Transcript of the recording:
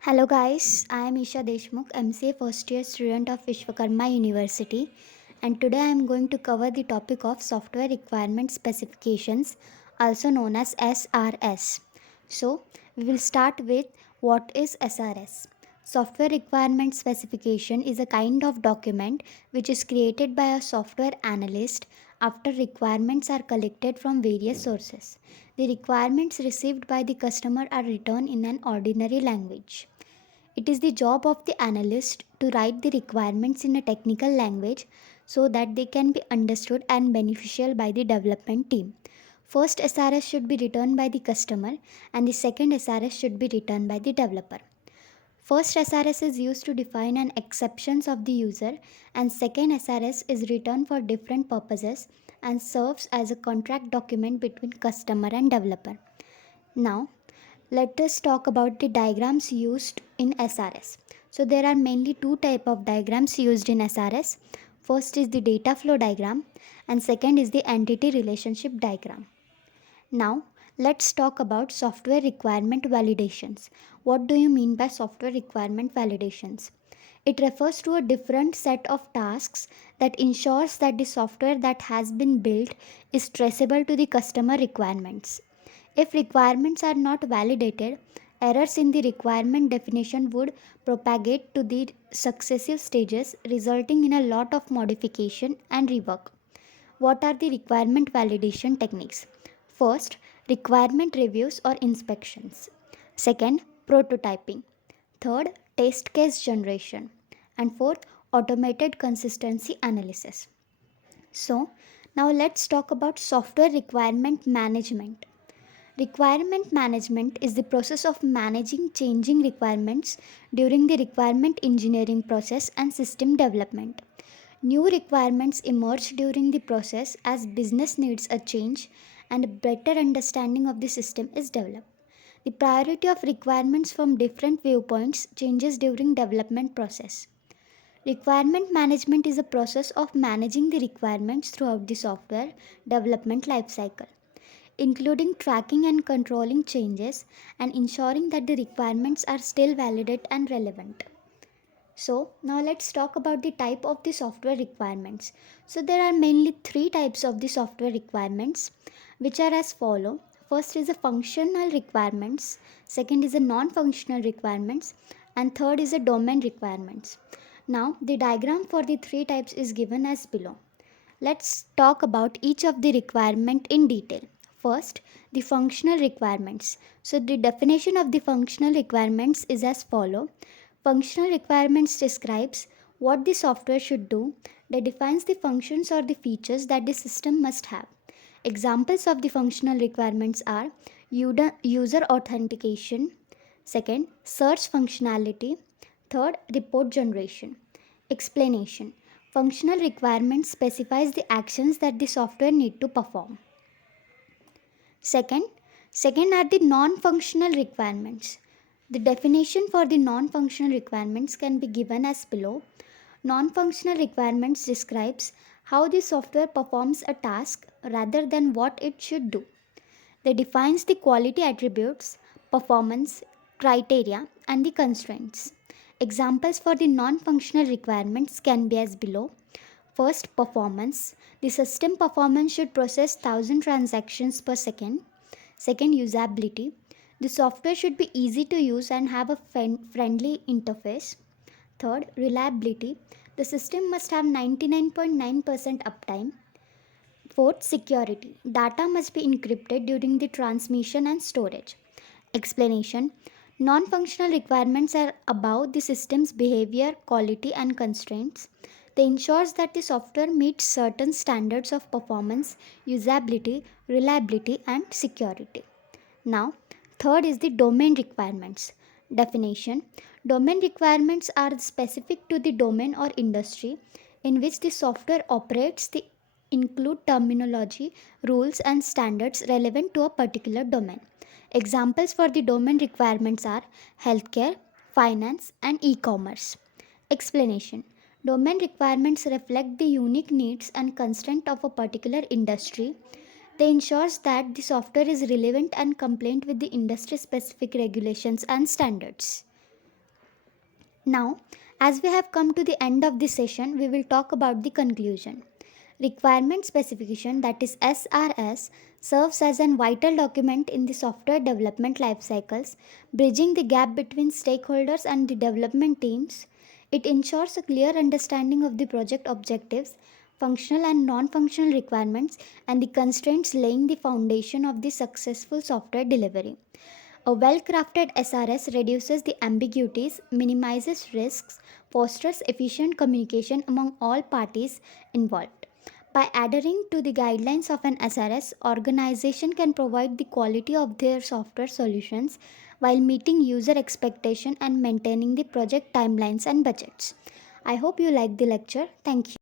Hello guys, I am Isha Deshmukh, MCA first year student of Vishwakarma University, and today I am going to cover the topic of software requirement specifications, also known as SRS. So, we will start with what is SRS. Software requirement specification is a kind of document which is created by a software analyst after requirements are collected from various sources. The requirements received by the customer are written in an ordinary language. It is the job of the analyst to write the requirements in a technical language so that they can be understood and beneficial by the development team. First SRS should be written by the customer and the second SRS should be written by the developer. First SRS is used to define an exceptions of the user and second SRS is written for different purposes and serves as a contract document between customer and developer. Now, let us talk about the diagrams used in SRS. So there are mainly two type of diagrams used in SRS. First is the data flow diagram and second is the entity relationship diagram. Now let's talk about software requirement validations. What do you mean by software requirement validations? It refers to a different set of tasks that ensures that the software that has been built is traceable to the customer requirements. If requirements are not validated, errors in the requirement definition would propagate to the successive stages, resulting in a lot of modification and rework. What are the requirement validation techniques? First, requirement reviews or inspections. Second, prototyping. Third, test case generation. And fourth, automated consistency analysis. So, now let's talk about software requirement management. Requirement management is the process of managing changing requirements during the requirement engineering process and system development. New requirements emerge during the process as business needs a change and a better understanding of the system is developed. The priority of requirements from different viewpoints changes during development process. Requirement management is a process of managing the requirements throughout the software development lifecycle, including tracking and controlling changes and ensuring that the requirements are still valid and relevant. So, now let's talk about the type of the software requirements. So, there are mainly three types of the software requirements, which are as follow. First is the functional requirements, second is the non-functional requirements, and third is the domain requirements. Now, the diagram for the three types is given as below. Let's talk about each of the requirement in detail. First, the functional requirements. So the definition of the functional requirements is as follow. Functional requirements describes what the software should do. That defines the functions or the features that the system must have. Examples of the functional requirements are user authentication, second, search functionality, third, report generation. Explanation. Functional requirements specifies the actions that the software need to perform. Second, second are the non-functional requirements. The definition for the non-functional requirements can be given as below. Non-functional requirements describes how the software performs a task rather than what it should do. They defines the quality attributes, performance criteria and the constraints. Examples for the non-functional requirements can be as below. First, performance. The system performance should process 1000 transactions per second. Second, usability. The software should be easy to use and have a friendly interface. Third, reliability. The system must have 99.9% uptime. Fourth, security. Data must be encrypted during the transmission and storage. Explanation. Non-functional requirements are about the system's behavior, quality and constraints. They ensures that the software meets certain standards of performance, usability, reliability and security. Now, third is the domain requirements. Definition. Domain requirements are specific to the domain or industry in which the software operates. They include terminology, rules and standards relevant to a particular domain. Examples for the domain requirements are healthcare, finance and e-commerce. Explanation. Domain requirements reflect the unique needs and constraints of a particular industry. They ensure that the software is relevant and compliant with the industry specific regulations and standards. Now, as we have come to the end of this session, we will talk about the conclusion. Requirement specification, that is SRS, serves as an vital document in the software development life cycles, bridging the gap between stakeholders and the development teams. It ensures a clear understanding of the project objectives, functional and non functional requirements, and the constraints laying the foundation of the successful software delivery. A well crafted SRS reduces the ambiguities, minimizes risks, fosters efficient communication among all parties involved. By adhering to the guidelines of an SRS, organization can provide the quality of their software solutions while meeting user expectation and maintaining the project timelines and budgets. I hope you liked the lecture. Thank you.